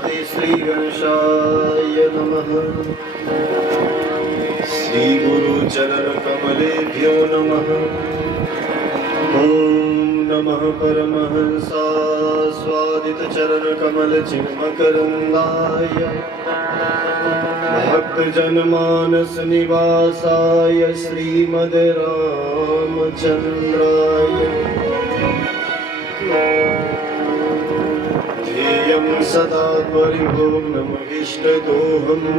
नमस्ते श्री गणेशाय नमः। श्री गुरु चरण कमलेभ्यो नमः। ओम नमः परमहंसास्वादित चरण कमल चिन्मकरन्दाय भक्त जनमानस निवासाय श्रीमद् रामचंद्राय ध्येयं सदा परिभोग्नमभीष्टदोहम्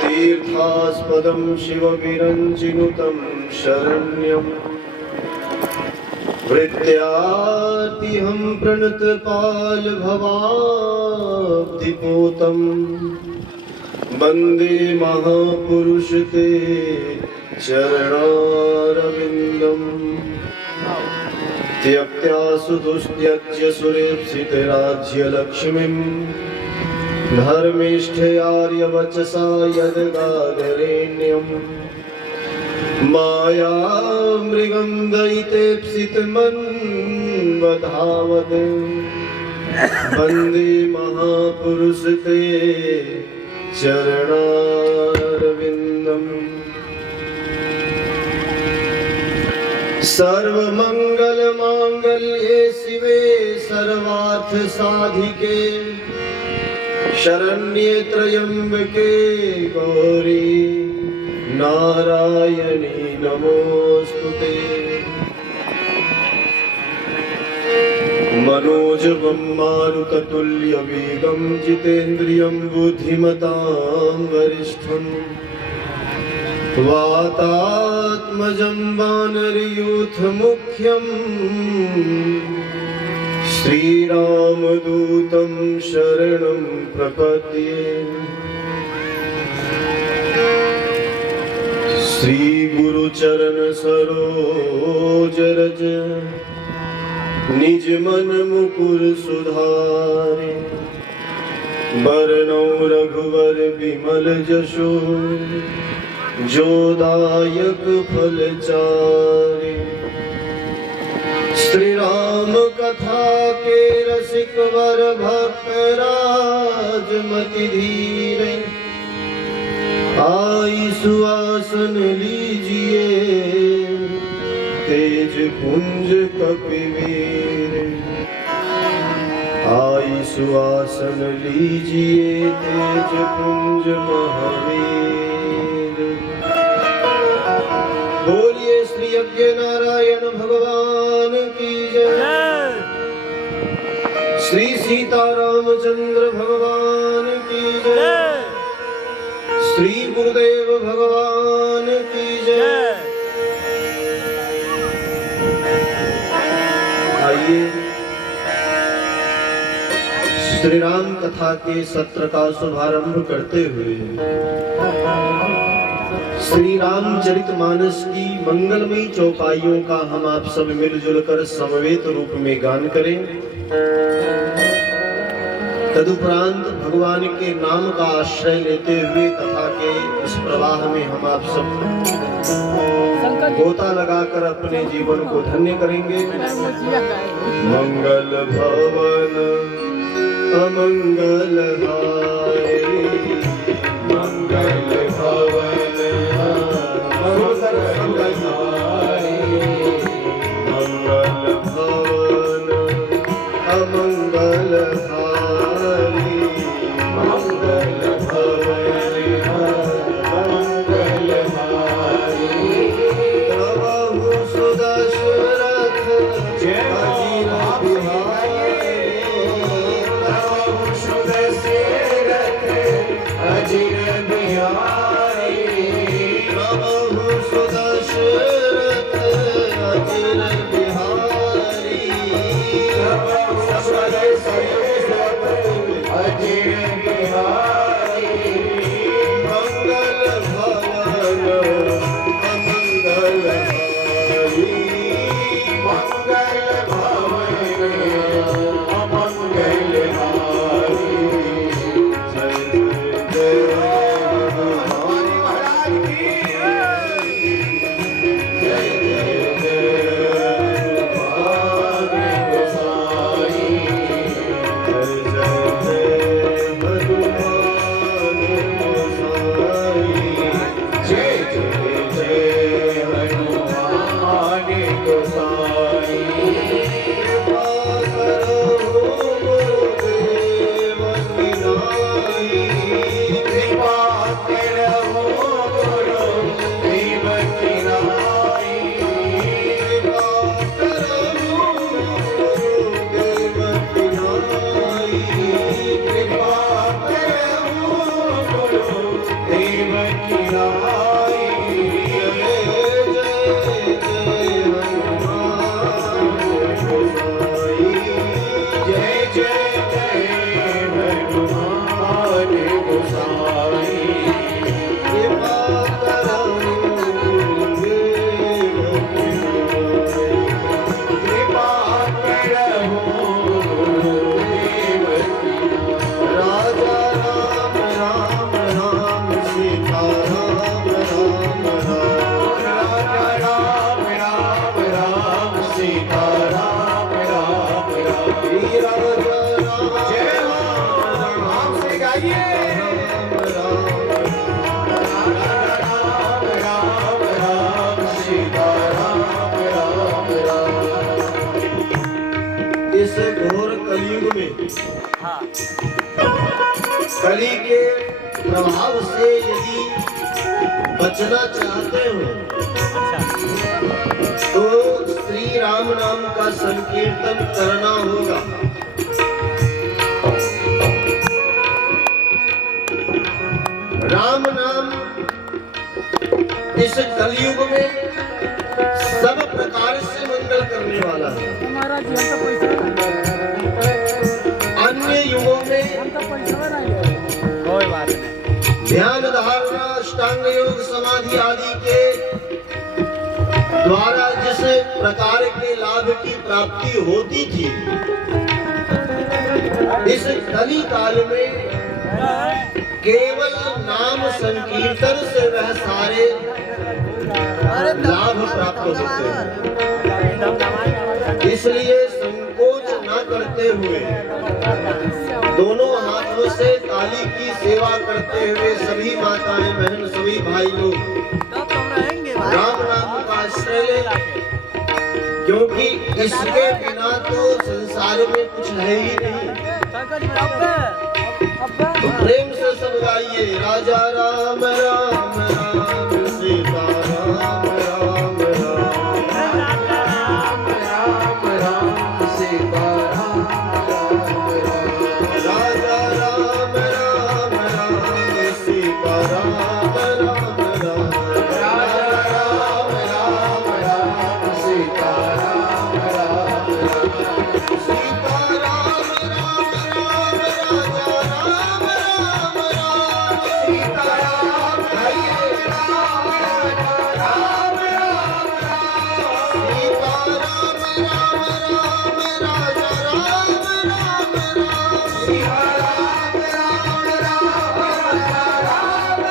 तीर्थास्पदं शिवविरञ्जिनुतं शरण्यम् वृत्यार्तिहं प्रणतपालभवाब्धिपोतं वन्दे महापुरुष ते चरणारविन्दम्। त्यक्त्या सुदुस्त्यज्य सुरेप्सितराज्यलक्ष्मीं धर्मिष्ठयार्यवचसा यद्गाधरेण्यम् मायामृगं दयितेप्सितमन्वधावत् वन्दे महापुरुष ते चरणारविन्दम्। सर्वमङ्गलमाङ्गल्ये शिवे सर्वार्थसाधिके शरण्ये त्र्यम्बके गौरी नारायणी नमोस्तुते। मनोजवं मारुततुल्यवेगं जितेन्द्रियं बुद्धिमतां वरिष्ठं वातात्मजं वानरयूथमुख्यं श्रीरामदूतं शरणं प्रपद्ये। श्री गुरु चरण सरोज रज निज मन मुकुर सुधारे बरनौ रघुवर विमल जशो जोदायक फल चारे। श्री राम कथा के रसिक वर भक्त राजमति धीरे आई सुआसन लीजिए तेज पुंज कपिवीर। आई सुआसन लीजिए तेज पुंज महावीर। बोलिए श्री यज्ञ नारायण भगवान की जय। श्री सीतारामचंद्र भगवान की जय। श्री गुरुदेव भगवान की जय। आइए श्री राम कथा के सत्र का शुभारंभ करते हुए श्री रामचरितमानस की मंगलमयी चौपाइयों का हम आप सब मिलजुल कर समवेत रूप में गान करें। तदुपरांत भगवान के नाम का आश्रय लेते हुए कथा के इस प्रवाह में हम आप सब गोता लगाकर अपने जीवन को धन्य करेंगे। मंगल भवन अमंगल हारी मंगल भवन मंगल भवन अमंगल जय इस घोर कलयुग में कली के प्रभाव से यदि बचना चाहते हो तो श्री राम नाम का संकीर्तन करना होगा। राम नाम इस कलयुग में सब प्रकार से मंगल करने वाला है। अन्य युगों में कोई बात नहीं, ध्यान धारणा अष्टांग योग समाधि आदि के द्वारा जिस प्रकार के लाभ की प्राप्ति होती थी, इस कली काल में केवल नाम संकीर्तन से वह सारे लाभ प्राप्त होते हैं। इसलिए संकोच न करते हुए दोनों हाथों से ताली की सेवा करते हुए सभी माताएं बहन सभी भाई लोग राम नाम का आश्रय लें, क्योंकि इसके बिना तो संसार में कुछ है ही नहीं। तो प्रेम से सब गाइए, राजा राम राम राम सीता राम राम राम राम राम राम सीता राम राजा राम राम राम सीता राम राम राम राजा राम राम राम सीता राम राम राम सीता राम राम राम राजा राम राम राम सीता राम हरे राम राम राम सीता राम राम राम राजा राम राम राम सीता राम राम राम राम राम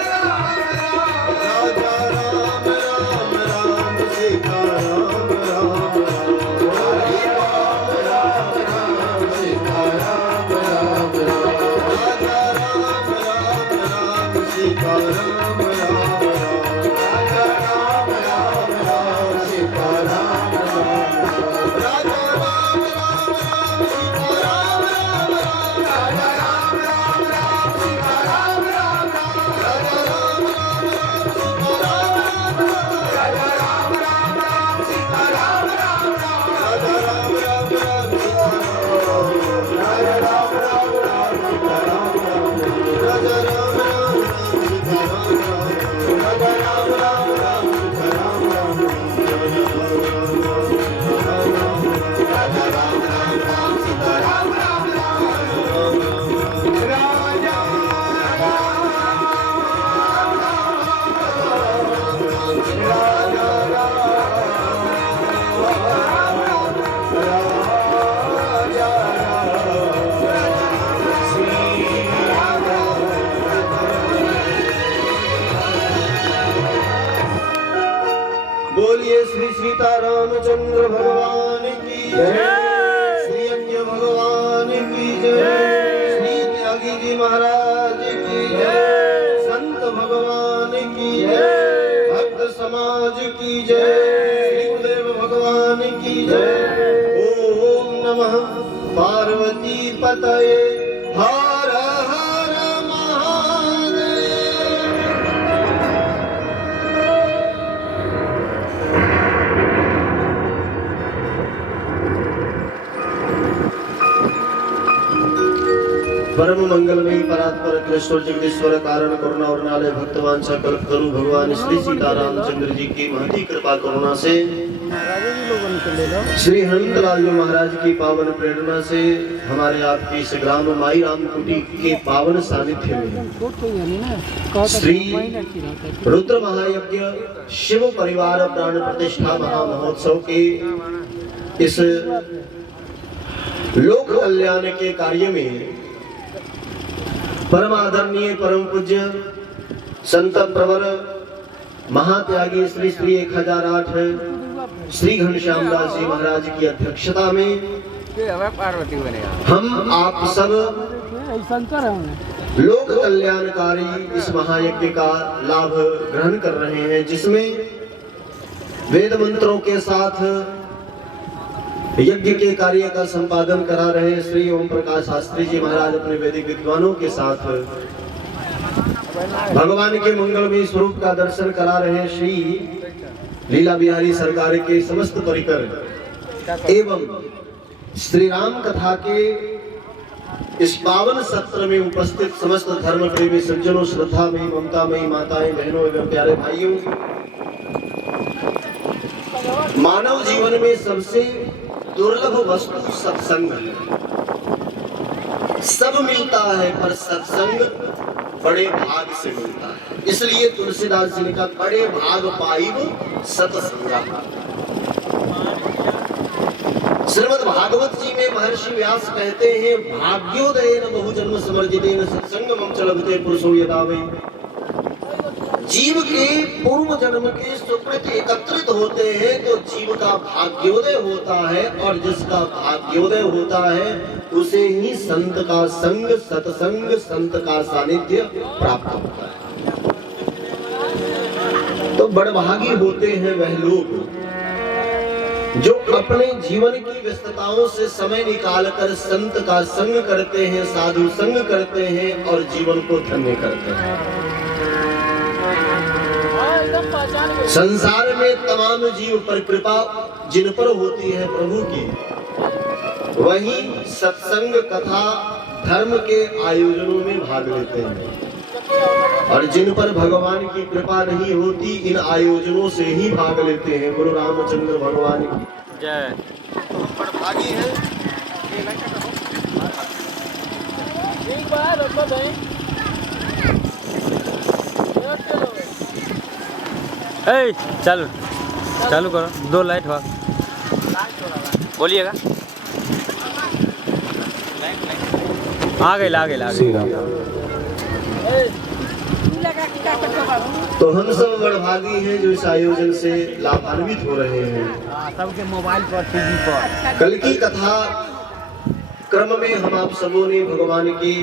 राजा राम राम राम सीता राम राम राम हरे राम राम राम सीता राम राम राम राजा राम राम राम सीता राम राम राम राजा राम राम राम सीता राम राम राम राजा राम राम राम सीता राम राम राम राजा राम राम राम सीता राम राम राम राजा राम राम राम सीता राम राम राम राजा राम राम राम सीता राम राम राम राजा राम राम राम सीता राम राम राजा राम राम राम सीता राम राम राजा राम राम राम सीता राम राम राजा राम राम राम सीता राम राम राजा राम राम राम सीता राम राम राजा राम राम राम सीता राम राम बोलिए श्री सीतारामचंद्र भगवान की जय, श्री अन्य भगवान की जय, श्री त्यागी जी महाराज की जय, संत भगवान की जय, भक्त समाज की जय, श्री गुरुदेव भगवान की जय। ओम नमः पार्वती पतये हर हर महादेव। परम मंगलमयी परात्पर कृष्ण जगदीश्वर कारण करुणा और नाले भक्तवान सकल करू भगवान श्री सीतारामचंद्र जी की महती कृपा करुणा से श्री हनुमतलाल जी महाराज की पावन प्रेरणा से हमारे आपकी इस ग्राम माई राम कुटी के पावन सानिध्य में श्री रुद्र महायज्ञ शिव परिवार प्राण प्रतिष्ठा महामहोत्सव के इस लोक कल्याण के कार्य में परम आदरणीय परम पूज्य संत प्रवर महात्यागी श्री श्री 1008 श्री घनश्याम दास जी महाराज की अध्यक्षता में हम आप सब लोक कल्याणकारी इस महायज्ञ का लाभ ग्रहण कर रहे हैं, जिसमें वेद मंत्रों के साथ यज्ञ के कार्य का संपादन करा रहे श्री ओम प्रकाश शास्त्री जी महाराज अपने वैदिक विद्वानों के साथ भगवान के मंगलमय स्वरूप का दर्शन करा रहे श्री लीला बिहारी सरकार के समस्त परिकर एवं श्री राम कथा के इस पावन सत्र में उपस्थित समस्त धर्म प्रेमी सज्जनों, श्रद्धा में ममता में माताएं, बहनों एवं प्यारे भाइयों, मानव जीवन में सबसे दुर्लभ वस्तु सत्संग है। सब मिलता है पर सत्संग बड़े भाग से मिलता है। इसलिए तुलसीदास जी ने कहा बड़े भाग पाइब सत्संगा। श्रीमद् भागवत जी में महर्षि व्यास कहते हैं भाग्योदयेन बहुजन्म समर्जितेन सत्संगमं च लभते पुरुषो यदा वै। जीव के पूर्व जन्म के सुकृत एकत्रित होते हैं तो जीव का भाग्योदय होता है, और जिसका भाग्योदय होता है उसे ही संत का संग, सत्संग, संत का सानिध्य प्राप्त होता है। तो बड़भागी होते हैं वह लोग जो अपने जीवन की व्यस्तताओं से समय निकालकर संत का संग करते हैं, साधु संग करते हैं और जीवन को धन्य करते हैं। संसार में तमाम जीव पर कृपा जिन पर होती है प्रभु की, वही सत्संग कथा धर्म के आयोजनों में भाग लेते हैं, और जिन पर भगवान की कृपा नहीं होती इन आयोजनों से ही भाग लेते हैं। गुरु रामचंद्र भगवान की जय। भागी है एक बार चालू चालू करो, 2 लाइट हुआ बोलिएगा। आ गए तो हम सब बड़भागी हैं जो इस आयोजन से लाभान्वित हो रहे हैं। सबके मोबाइल पर, टीवी पर। कल की कथा क्रम में हम आप सबों ने भगवान के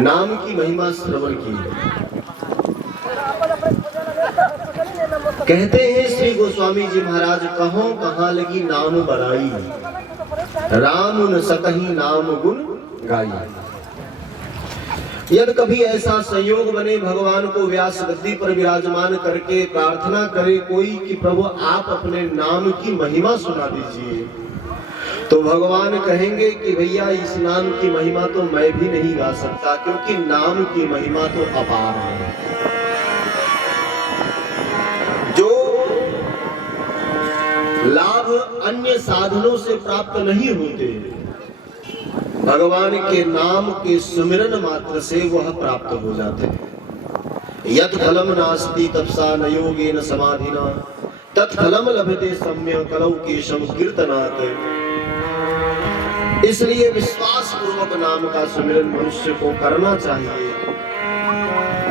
नाम की महिमा श्रवण की। कहते हैं श्री गोस्वामी जी महाराज कहो कहाँ लगी नाम बराई, राम न सकही नाम गुण गाई। यदि कभी ऐसा संयोग बने भगवान को व्यास गद्दी पर विराजमान करके प्रार्थना करे कोई कि प्रभु आप अपने नाम की महिमा सुना दीजिए, तो भगवान कहेंगे कि भैया इस नाम की महिमा तो मैं भी नहीं गा सकता, क्योंकि नाम की महिमा तो अपार है। जो लाभ अन्य साधनों से प्राप्त नहीं होते, भगवान के नाम के सुमिरन मात्र से वह प्राप्त हो जाते हैं। यत् फलम नास्ति तपसा न योगेन समाधिना, तत्फलम लभते सम्यक् कलौ केशव कीर्तनात्। इसलिए विश्वास पूर्वक नाम का सुमिरन मनुष्य को करना चाहिए।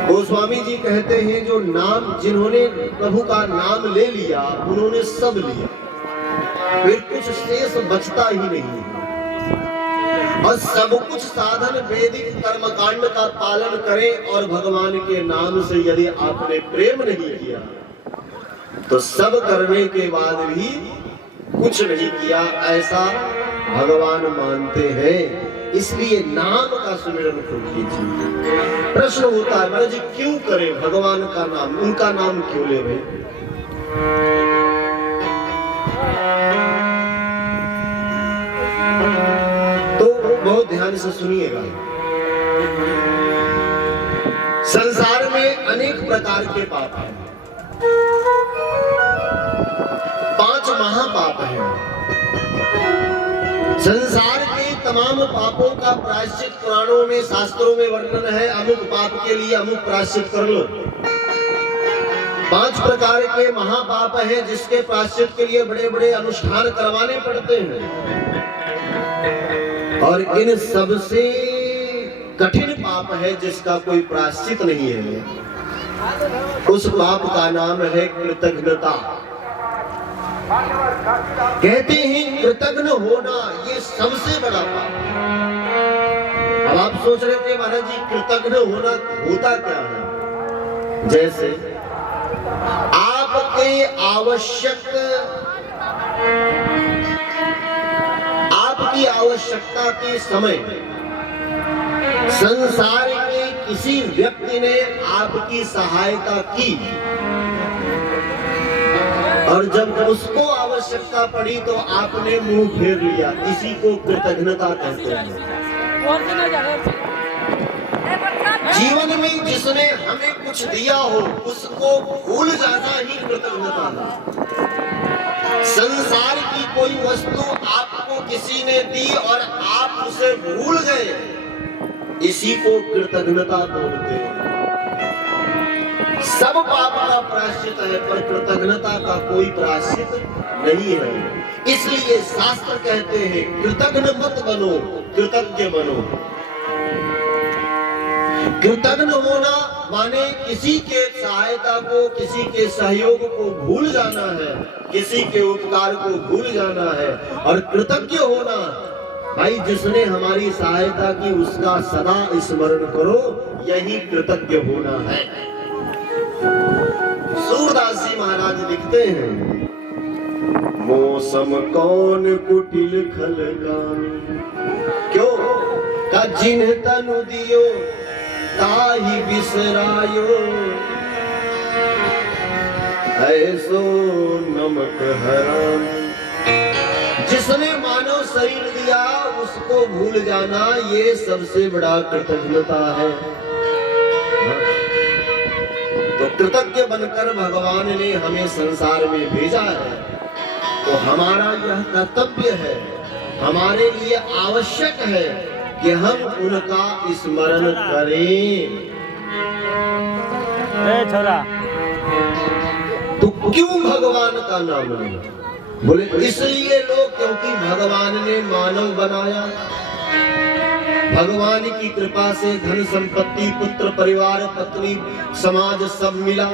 गोस्वामी जी कहते हैं जो नाम, जिन्होंने प्रभु का नाम ले लिया उन्होंने सब लिया, फिर कुछ शेष बचता ही नहीं, और सब कुछ साधन वैदिक कर्मकांड का पालन करें और भगवान के नाम से यदि आपने प्रेम नहीं किया तो सब करने के बाद भी कुछ नहीं किया, ऐसा भगवान मानते हैं। इसलिए नाम का सुमिरन खूब कीजिए। प्रश्न होता है महाराज जी क्यों करें भगवान का नाम, उनका नाम क्यों ले भाई? तो बहुत ध्यान से सुनिएगा। संसार में अनेक प्रकार के पाप हैं। 5 महापाप हैं। संसार के तमाम पापों का प्रायश्चित पुराणों में, शास्त्रों में वर्णन है। अमुक पाप के लिए अमुक प्रायश्चित कर लो। 5 प्रकार के महापाप हैं जिसके प्रायश्चित के लिए बड़े बड़े अनुष्ठान करवाने पड़ते हैं, और इन सबसे कठिन पाप है जिसका कोई प्रायश्चित नहीं है। उस पाप का नाम है कृतज्ञता। कहते हैं कृतज्ञ होना ये सबसे बड़ा पाप। अब आप सोच रहे थे महाराज जी कृतज्ञ होना होता क्या है? जैसे आपके आवश्यक आपकी आवश्यकता के समय संसार के किसी व्यक्ति ने आपकी सहायता की और जब उसको आवश्यकता पड़ी तो आपने मुंह फेर लिया, इसी को कृतज्ञता कहते हैं। जीवन में जिसने हमें कुछ दिया हो उसको भूल जाना ही कृतज्ञता है। संसार की कोई वस्तु आपको किसी ने दी और आप उसे भूल गए, इसी को कृतज्ञता बोलते हैं। सब पाप का प्रायश्चित है पर कृतज्ञता का कोई प्रायश्चित नहीं है। इसलिए शास्त्र कहते हैं कृतज्ञ मत बनो, कृतज्ञ बनो। कृतज्ञ होना माने किसी के सहायता को, किसी के सहयोग को भूल जाना है, किसी के उपकार को भूल जाना है। और कृतज्ञ होना भाई जिसने हमारी सहायता की उसका सदा स्मरण करो, यही कृतज्ञ होना है। सूरदास जी महाराज लिखते हैं मौसम कौन कुटिल खलगामी, क्यों का जिन्ह तनु दियो ताहि बिसरायो, ऐसो नमक हराम। जिसने मानव शरीर दिया उसको भूल जाना, ये सबसे बड़ा कृतज्ञता है। तो कृतज्ञ बनकर भगवान ने हमें संसार में भेजा है, तो हमारा यह कर्तव्य है, हमारे लिए आवश्यक है कि हम उनका स्मरण करें। छोरा तो क्यों भगवान का नाम लें? बोले इसलिए लोग क्योंकि भगवान ने मानव बनाया, भगवान की कृपा से धन संपत्ति, पुत्र परिवार, पत्नी, समाज सब मिला।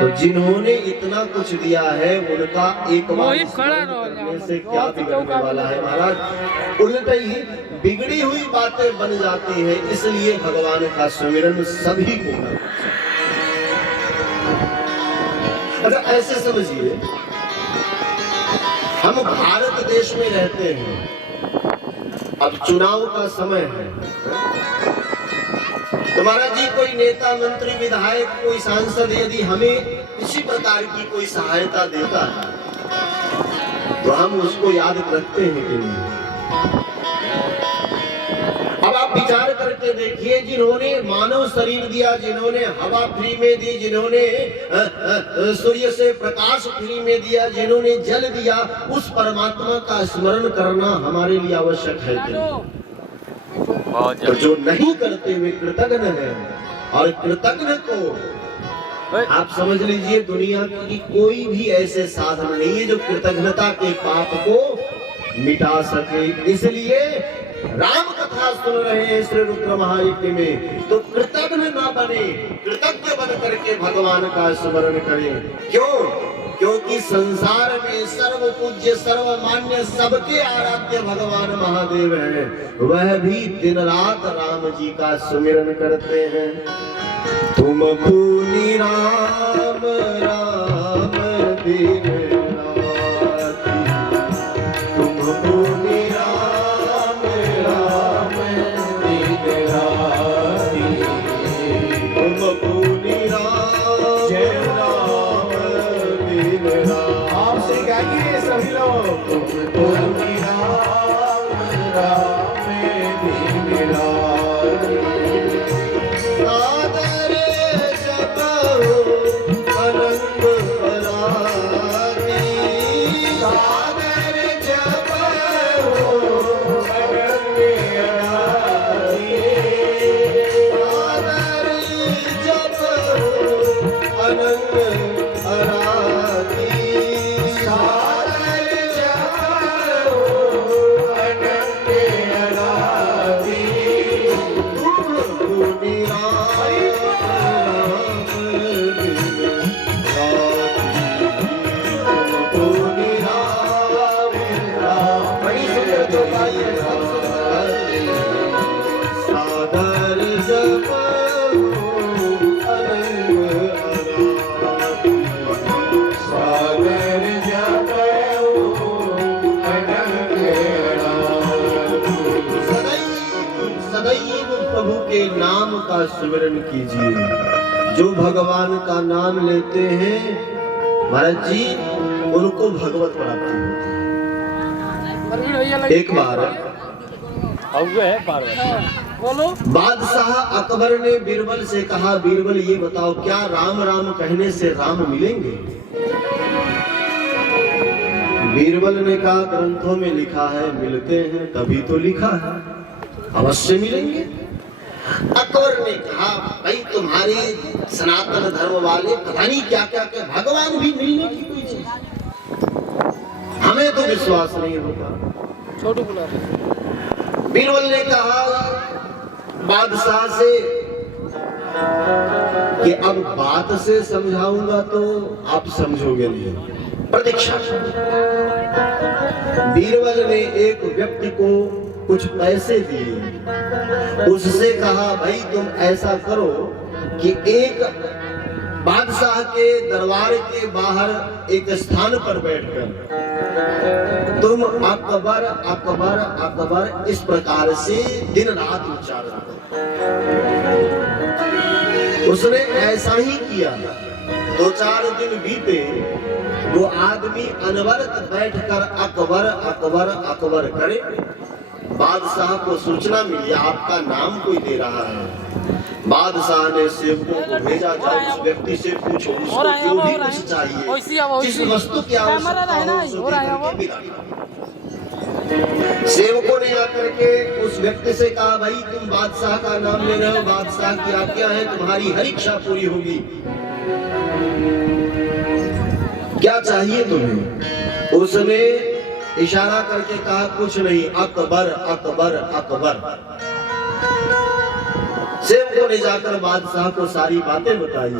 तो जिन्होंने इतना कुछ दिया है उनका एक बार करने से क्या बिगड़ने वाला है महाराज? उल्टा ही बिगड़ी हुई बातें बन जाती है। इसलिए भगवान का सुमिरन सभी को करना चाहिए। अगर ऐसे समझिए, हम भारत देश में रहते हैं, अब चुनाव का समय है, तुम्हारा जी कोई नेता, मंत्री, विधायक, कोई सांसद यदि हमें किसी प्रकार की कोई सहायता देता है तो हम उसको याद रखते हैं कि नहीं? अब आप विचार करके देखिए, जिन्होंने मानव शरीर दिया, जिन्होंने हवा फ्री में दी, जिन्होंने सूर्य से प्रकाश फ्री में दिया, जिन्होंने जल दिया, उस परमात्मा का स्मरण करना हमारे लिए आवश्यक है कि तो जो नहीं करते वे कृतज्ञ हैं। और कृतज्ञ को आप समझ लीजिए दुनिया की कोई भी ऐसे साधन नहीं है जो कृतज्ञता के पाप को मिटा सके। इसलिए राम कथा सुन रहे हैं श्री रुद्र महायज्ञ में, तो कृतज्ञ ना बने, कृतज्ञ बन करके भगवान का स्मरण करें। क्यों? क्योंकि संसार में सर्व पूज्य, सर्वमान्य, सबके आराध्य भगवान महादेव हैं। वह भी दिन रात राम जी का सुमिरन करते हैं। तुम पुनि राम राम दिन राति, तुम पुनि राम राम दिन राति, तुम पुनि राम जय राम दिन राति। आपसे गाइए सभी लोग, तुम पुनि राम राम दिन राति। सागर जपो के नाम का सुमिरन कीजिए। जो भगवान का नाम लेते हैं महाराज जी, उनको भगवत प्राप्ति होती है। एक बार बोलो। बादशाह अकबर ने बीरबल से कहा, बीरबल ये बताओ क्या राम राम कहने से राम मिलेंगे? बीरबल ने कहा ग्रंथों में लिखा है मिलते हैं, तभी तो लिखा है, अवश्य मिलेंगे। अकबर ने कहा भाई तुम्हारे सनातन धर्म वाले पता नहीं क्या क्या क्या, भगवान भी मिलने की कोई चीज, हमें तो विश्वास नहीं होगा। छोटू बुला बीरबल ने कहा बादशाह से कि अब बात से समझाऊंगा तो आप समझोगे नहीं, प्रतीक्षा। बीरबल ने एक व्यक्ति को कुछ पैसे दिए, उससे कहा भाई तुम ऐसा करो कि एक बादशाह के दरबार के बाहर एक स्थान पर बैठकर तुम अकबर अकबर अकबर इस प्रकार से दिन रात उच्चारण करो। उसने ऐसा ही किया। 2-4 दिन बीते, वो आदमी अनवरत बैठकर अकबर अकबर अकबर करे। बादशाह को सूचना मिली आपका नाम कोई दे रहा है। बादशाह ने सेवकों को भेजा, जाओ उस व्यक्ति से पूछो उसको जो भी कुछ चाहिए, जिस वस्तु की आवश्यकता हो उसको देकर के विदा करो। सेवकों ने आकर के उस व्यक्ति से कहा भाई तुम बादशाह का नाम ले रहे हो, बादशाह की आज्ञा है, तुम्हारी हर इच्छा पूरी होगी, क्या चाहिए तुम्हें? उसने इशारा करके कहा कुछ नहीं, अकबर अकबर अकबर। सेवकों ने जाकर बादशाह को सारी बातें बताई।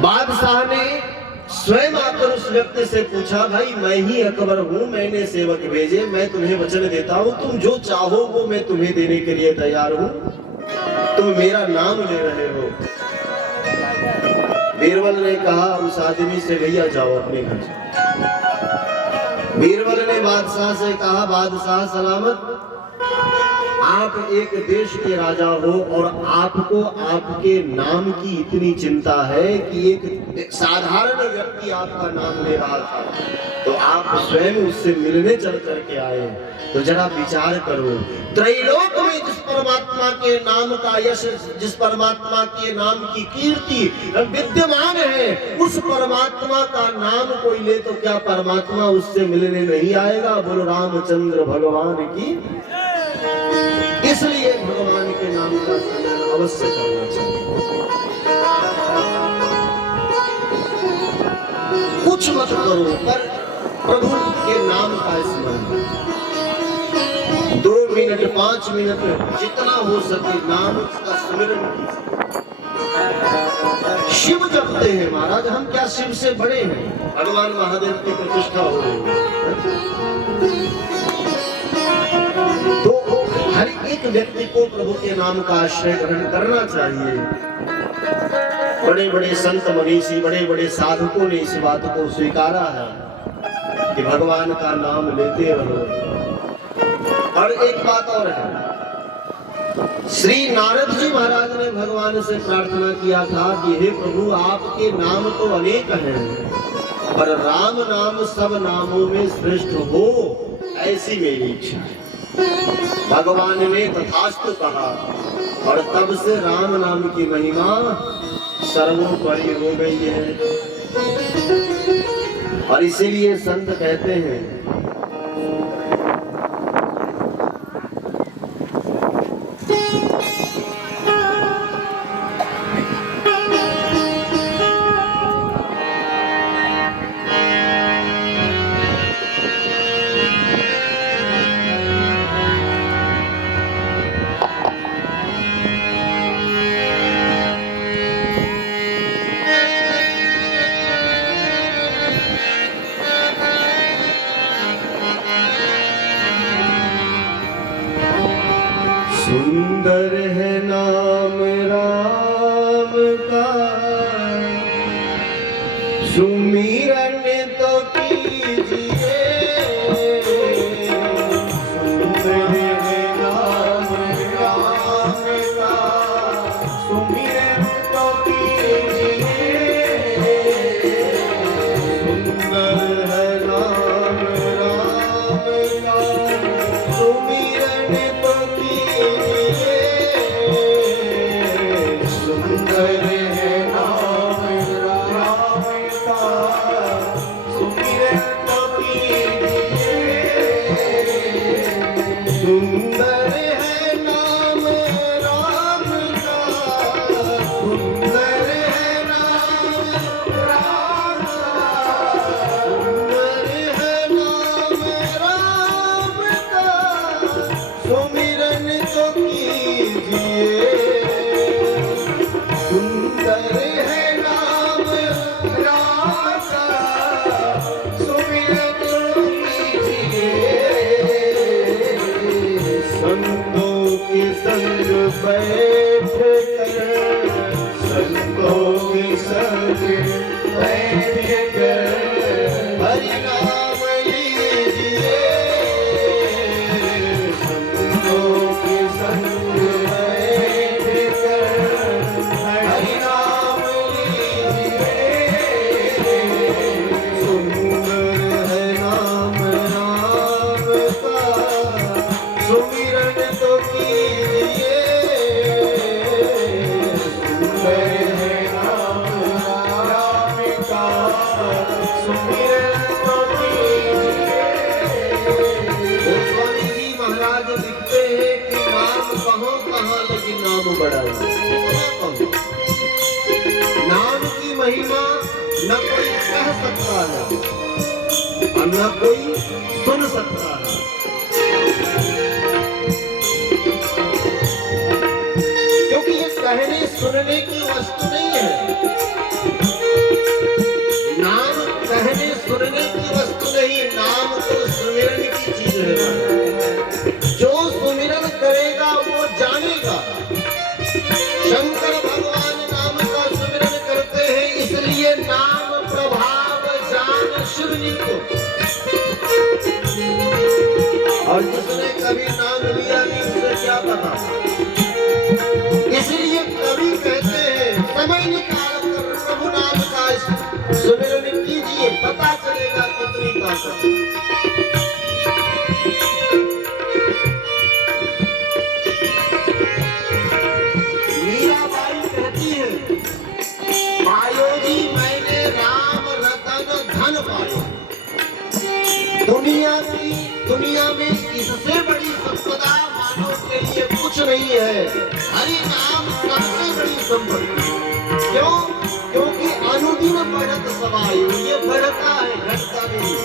बादशाह ने स्वयं आकर उस व्यक्ति से पूछा भाई मैं ही अकबर हूँ, मैंने सेवक भेजे, मैं तुम्हें वचन देता हूँ तुम जो चाहो वो मैं तुम्हें देने के लिए तैयार हूँ, तुम मेरा नाम ले रहे हो। बीरबल ने कहा उस आदमी से भैया जाओ अपने घर। बीरबल ने बादशाह से कहा बादशाह सलामत, आप एक देश के राजा हो और आपको आपके नाम की इतनी चिंता है कि एक साधारण व्यक्ति आपका नाम ले रहा था तो आप स्वयं उससे मिलने चल करके आए, तो जरा विचार करो त्रैलोक में जिस परमात्मा के नाम का यश, जिस परमात्मा के नाम की कीर्ति विद्यमान है, उस परमात्मा का नाम कोई ले तो क्या परमात्मा उससे मिलने नहीं आएगा? बोलो रामचंद्र भगवान की। इसलिए भगवान के नाम का स्मरण अवश्य करना चाहिए। कुछ मत करो पर प्रभु के नाम का स्मरण, 2 मिनट 5 मिनट जितना हो सके नाम का स्मरण कीजिए। शिव जपते हैं महाराज, हम क्या शिव से बड़े हैं? भगवान महादेव की प्रतिष्ठा हो रही है तो हर एक व्यक्ति को प्रभु के नाम का आश्रय ग्रहण करना चाहिए। बड़े बड़े संत मनीषी, बड़े बड़े साधकों ने इस बात को स्वीकारा है कि भगवान का नाम लेते रहो। और एक बात और है, श्री नारद जी महाराज ने भगवान से प्रार्थना किया था कि हे प्रभु आपके नाम तो अनेक हैं पर राम नाम सब नामों में श्रेष्ठ हो, ऐसी मेरी इच्छा है। भगवान ने तथास्तु कहा और तब से राम नाम की महिमा सर्वोपरि हो गई है। और इसीलिए संत कहते हैं सुंदर है नाम राम का, सुमिरन तो कीजिए। सुंदर है नाम सुंदर है नाम राम का, सुंदर है नाम राम का, सुंदर है नाम राम का, सुमिरन तो कीजिए। सुंदर है नाम राम का, सुमिरन तो कीजिए। संतों के संग बैठ कर, संतों के संग बैठ कर हरि नाम लीजिए। संतों के संग बैठ कर हरि नाम लीजिए। सुंदर है नाम राम का, सुमिरन तो कीजिए। सुंदर है नाम राम का, सुमिरन तो कीजिए। गोस्वामी जी महाराज लिखते हैं कि नाम कहो कहाँ लेकिन नाम बड़ा है। नाम की महिमा न कोई कह सकता है और न कोई सुन सकता है। क्योंकि ये कहने सुनने की वस्तु नहीं है। नाम कहने सुनने की वस्तु नहीं, नाम तो सुमिरन की चीज है। जो सुमिरन करेगा वो जानेगा। शंकर भगवान नाम का सुमिरन करते हैं, इसलिए नाम प्रभाव जान शिवजी को। और जिसने कभी नाम लिया नहीं उसे क्या पता। इसलिए कवि कहते हैं समय निकाल कर प्रभु नाम का सुमिरन कीजिए, पता चलेगा कितनी ताकत। मीराबाई कहती है, पायो जी मैंने राम रतन धन पाया। दुनिया में इससे बड़ी संपदा मानव के लिए कुछ नहीं है। हरि नाम सबसे बड़ी संपत्ति। क्यों? क्योंकि अनुदिन बढ़त सवायु, ये बढ़ता है, घटता नहीं।